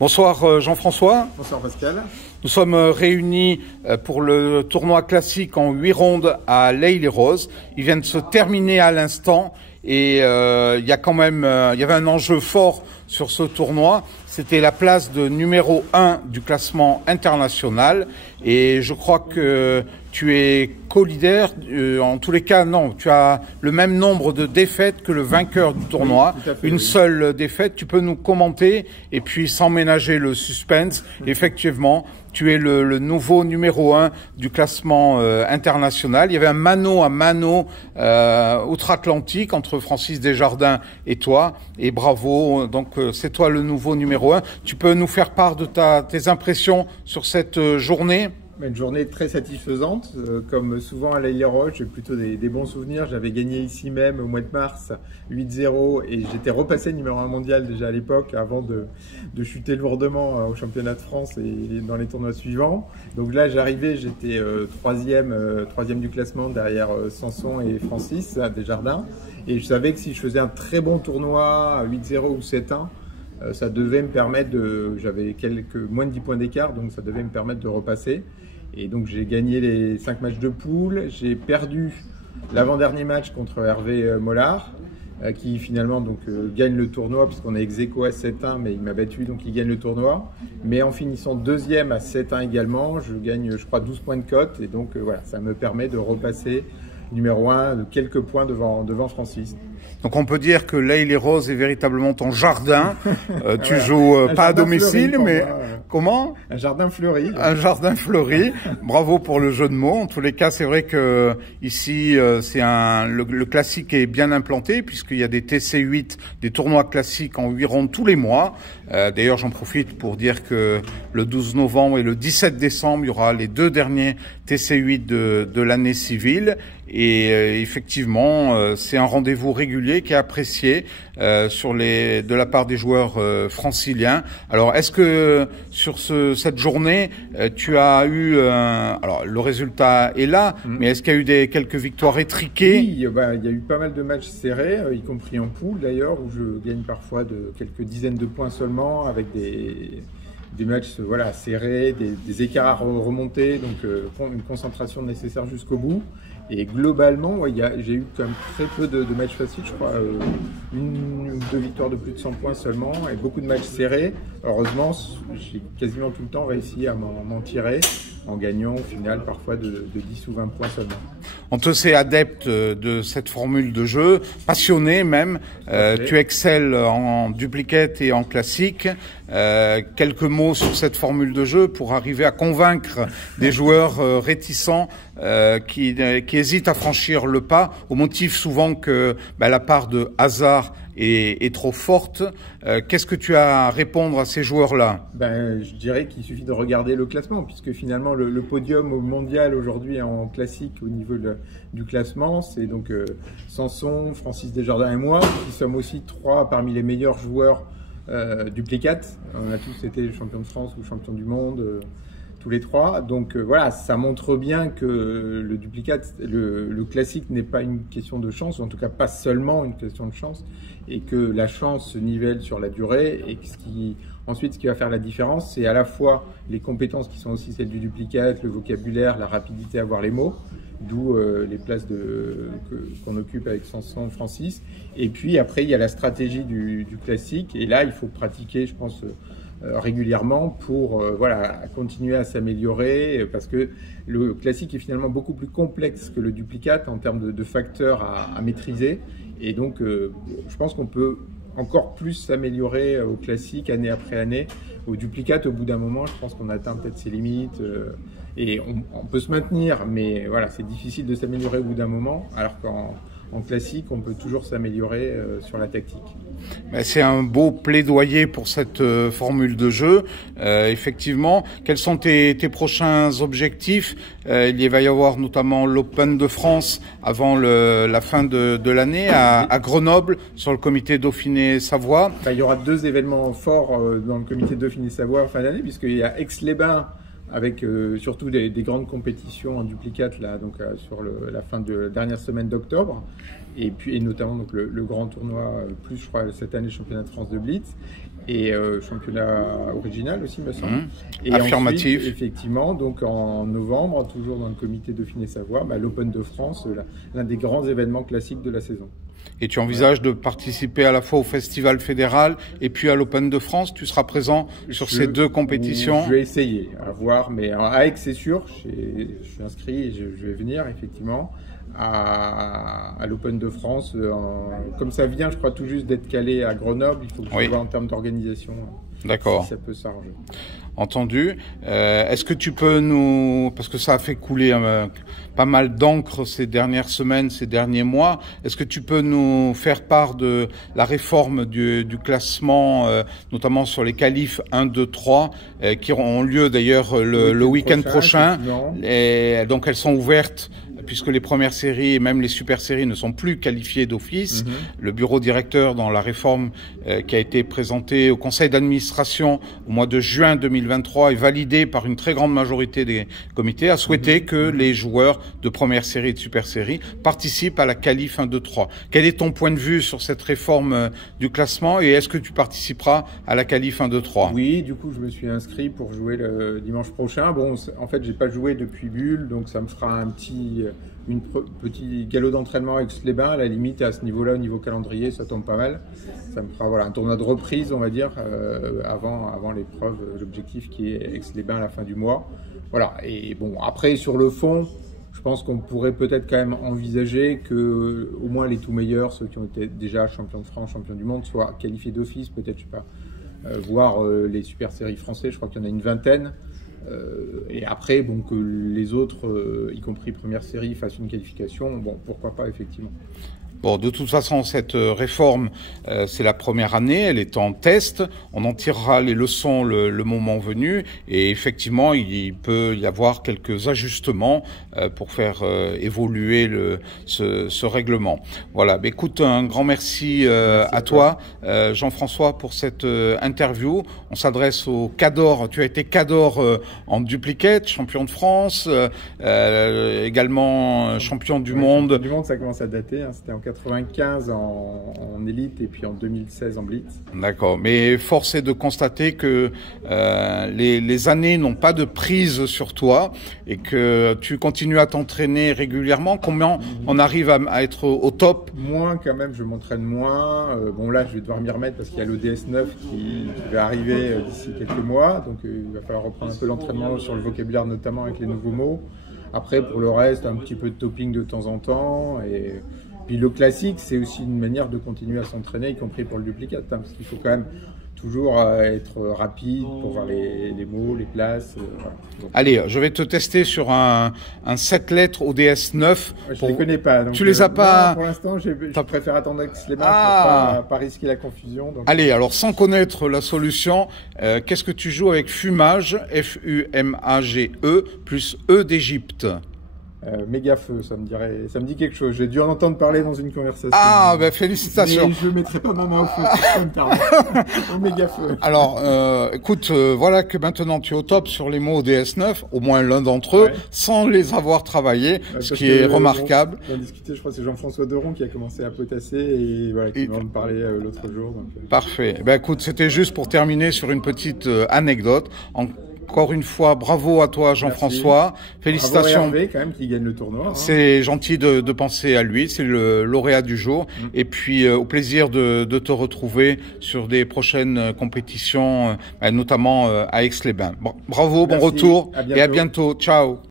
Bonsoir Jean-François. Bonsoir Pascal. Nous sommes réunis pour le tournoi classique en 8 rondes à l'Haye-les-Roses. Il vient de se terminer à l'instant et il y avait un enjeu fort sur ce tournoi. C'était la place de numéro 1 du classement international et je crois que tu es co-leader. En tous les cas, non, tu as le même nombre de défaites que le vainqueur du tournoi. Oui, une seule défaite. Tu peux nous commenter et puis sans ménager le suspense. Effectivement, tu es le nouveau numéro 1 du classement international. Il y avait un mano à mano outre-Atlantique entre Francis Desjardins et toi. Et bravo, donc c'est toi le nouveau numéro 1. Tu peux nous faire part de tes impressions sur cette journée? Une journée très satisfaisante. Comme souvent à l'Haye-les-Roses, j'ai plutôt des bons souvenirs. J'avais gagné ici même au mois de mars 8-0 et j'étais repassé numéro 1 mondial déjà à l'époque avant de chuter lourdement au championnat de France et dans les tournois suivants. Donc là j'arrivais, j'étais troisième du classement derrière Sanson et Francis Desjardins. Et je savais que si je faisais un très bon tournoi 8-0 ou 7-1, ça devait me permettre j'avais moins de 10 points d'écart, donc ça devait me permettre de repasser. Et donc j'ai gagné les 5 matchs de poule, j'ai perdu l'avant-dernier match contre Hervé Mollard, qui finalement gagne le tournoi puisqu'on est ex-aequo à 7-1, mais il m'a battu donc il gagne le tournoi. Mais en finissant deuxième à 7-1 également, je gagne je crois 12 points de cote et donc voilà, ça me permet de repasser numéro 1 de quelques points devant Francis. Donc on peut dire que l'Haye-les-Roses est véritablement ton jardin. Tu joues pas à domicile, mais comment? Un jardin fleuri. Un jardin fleuri. Bravo pour le jeu de mots. En tous les cas, c'est vrai que ici, le classique est bien implanté puisqu'il y a des TC8, des tournois classiques en 8 rondes tous les mois. D'ailleurs, j'en profite pour dire que le 12 novembre et le 17 décembre, il y aura les 2 derniers TC8 de l'année civile. Et effectivement, c'est un rendez-vous régulier qui est apprécié de la part des joueurs franciliens. Alors, est-ce que sur cette journée, tu as eu... alors, le résultat est là, mais est-ce qu'il y a eu quelques victoires étriquées? Oui, il y a eu pas mal de matchs serrés, y compris en poule d'ailleurs, où je gagne parfois de quelques dizaines de points seulement, avec des matchs serrés, des écarts à remonter, donc une concentration nécessaire jusqu'au bout. Et globalement, j'ai eu quand même très peu de matchs faciles, je crois, une ou deux victoires de plus de 100 points seulement, et beaucoup de matchs serrés. Heureusement, j'ai quasiment tout le temps réussi à m'en tirer, en gagnant au final parfois de 10 ou 20 points seulement. On te sait adepte de cette formule de jeu, passionné même. Tu excelles en duplicate et en classique. Quelques mots sur cette formule de jeu pour arriver à convaincre des joueurs réticents qui hésitent à franchir le pas, au motif souvent que la part de hasard est trop forte. Qu'est-ce que tu as à répondre à ces joueurs-là? Je dirais qu'il suffit de regarder le classement, puisque finalement le podium au mondial aujourd'hui en classique au niveau du classement, c'est donc Sanson, Francis Desjardins et moi, qui sommes aussi 3 parmi les meilleurs joueurs duplicate. On a tous été champions de France ou champions du monde, tous les 3. Donc voilà, ça montre bien que le duplicate, le classique n'est pas une question de chance, ou en tout cas pas seulement une question de chance, et que la chance se nivelle sur la durée, et ensuite ce qui va faire la différence, c'est à la fois les compétences qui sont aussi celles du duplicate, le vocabulaire, la rapidité à voir les mots, d'où les places qu'on occupe avec Sanson, Francis. Et puis après, il y a la stratégie du classique. Et là, il faut pratiquer, je pense, régulièrement pour continuer à s'améliorer. Parce que le classique est finalement beaucoup plus complexe que le duplicate en termes de facteurs à maîtriser. Et donc, je pense qu'on peut encore plus s'améliorer au classique année après année. Au duplicate, au bout d'un moment, je pense qu'on atteint peut-être ses limites. Et on peut se maintenir, mais voilà, c'est difficile de s'améliorer au bout d'un moment, alors qu'en classique, on peut toujours s'améliorer sur la tactique. C'est un beau plaidoyer pour cette formule de jeu. Effectivement, quels sont tes prochains objectifs? Il va y avoir notamment l'Open de France avant la fin de l'année à Grenoble, sur le comité Dauphiné-Savoie. Il y aura 2 événements forts dans le comité Dauphiné-Savoie en fin d'année, puisqu'il y a Aix-les-Bains avec surtout des grandes compétitions en duplicate là, donc sur la fin de la dernière semaine d'octobre, et notamment donc le grand tournoi plus, je crois, cette année championnat de France de Blitz, et championnat original aussi, me semble. Et affirmatif. Ensuite, effectivement, donc en novembre, toujours dans le comité Dauphiné-Savoie, l'Open de France, l'un des grands événements classiques de la saison. Et tu envisages de participer à la fois au Festival fédéral et puis à l'Open de France? Tu seras présent sur ces deux compétitions? Je vais essayer, à voir, mais à Aix, c'est sûr, je suis inscrit et je vais venir, effectivement, à l'Open de France. Comme ça vient, je crois, tout juste d'être calé à Grenoble, il faut que je vois en termes d'organisation. D'accord. Si ça peut s'arranger. Entendu. Est-ce que tu peux parce que ça a fait couler pas mal d'encre ces dernières semaines, ces derniers mois, est-ce que tu peux nous faire part de la réforme du classement, notamment sur les qualifs 1, 2, 3, qui auront lieu d'ailleurs le week-end prochain. Et donc elles sont ouvertes, puisque les premières séries et même les super séries ne sont plus qualifiées d'office. Le bureau directeur, dans la réforme qui a été présentée au conseil d'administration au mois de juin 2023 et validée par une très grande majorité des comités, a souhaité que les joueurs de première série et de super série participent à la qualif 1, 2, 3. Quel est ton point de vue sur cette réforme du classement, et est-ce que tu participeras à la qualif 1, 2, 3? Oui, du coup je me suis inscrit pour jouer le dimanche prochain. Bon, en fait j'ai pas joué depuis Bulle, donc ça me fera un petit galop d'entraînement avec Aix-les-Bains. À la limite, à ce niveau-là, au niveau calendrier, ça tombe pas mal. Ça me fera un tournoi de reprise, on va dire, avant l'épreuve, l'objectif qui est Aix-les-Bains à la fin du mois. Voilà, et bon, après sur le fond, je pense qu'on pourrait peut-être quand même envisager que au moins les tout meilleurs, ceux qui ont été déjà champions de France, champions du monde, soient qualifiés d'office, peut-être, je sais pas, voir les super séries français, je crois qu'il y en a une vingtaine. Et après, bon, que les autres, y compris première série, fassent une qualification, bon, pourquoi pas, effectivement. Bon, de toute façon, cette réforme, c'est la première année, elle est en test. On en tirera les leçons le moment venu. Et effectivement, il peut y avoir quelques ajustements pour faire évoluer ce règlement. Voilà. Bah, écoute, un grand merci à toi, Jean-François, pour cette interview. On s'adresse au Cador. Tu as été Cador en duplicate, champion de France, également champion du monde. Du monde, ça commence à dater. Hein. C'était en 95 en élite et puis en 2016 en blitz. D'accord, mais force est de constater que les années n'ont pas de prise sur toi et que tu continues à t'entraîner régulièrement. Comment on arrive à être au top? Moins quand même, je m'entraîne moins. Bon là, je vais devoir m'y remettre parce qu'il y a le DS9 qui va arriver d'ici quelques mois. Donc il va falloir reprendre un peu l'entraînement sur le vocabulaire, notamment avec les nouveaux mots. Après, pour le reste, un petit peu de topping de temps en temps. Et puis le classique, c'est aussi une manière de continuer à s'entraîner, y compris pour le duplicate, hein, parce qu'il faut quand même toujours être rapide pour voir les mots, les places. Voilà. Donc, allez, je vais te tester sur un 7 lettres ODS9. Je ne les connais pas. Donc, tu les as pas? Non, pour l'instant, je préfère attendre Aix-les-Bains pour pas risquer la confusion. Donc... Allez, alors sans connaître la solution, qu'est-ce que tu joues avec Fumage, F-U-M-A-G-E, plus E d'Égypte? Méga-feu, ça me dit quelque chose. J'ai dû en entendre parler dans une conversation. Ah, ben félicitations. Mais je ne mettrai pas ma main au feu, au méga-feu. Alors, écoute, voilà que maintenant tu es au top sur les mots DS9, au moins l'un d'entre eux, sans les avoir travaillés, ce qui est remarquable. On a discuté, je crois que c'est Jean-François Deron qui a commencé à potasser et voilà, qui m'a parlé l'autre jour. Donc, parfait. Ben écoute, c'était juste pour terminer sur une petite anecdote. Encore une fois, bravo à toi, Jean-François. Félicitations. Bravo à Hervé, quand même, qui gagne le tournoi. Hein. C'est gentil de penser à lui. C'est le lauréat du jour. Et puis, au plaisir de te retrouver sur des prochaines compétitions, notamment à Aix-les-Bains. Bon, bravo, bon retour et à bientôt. Ciao.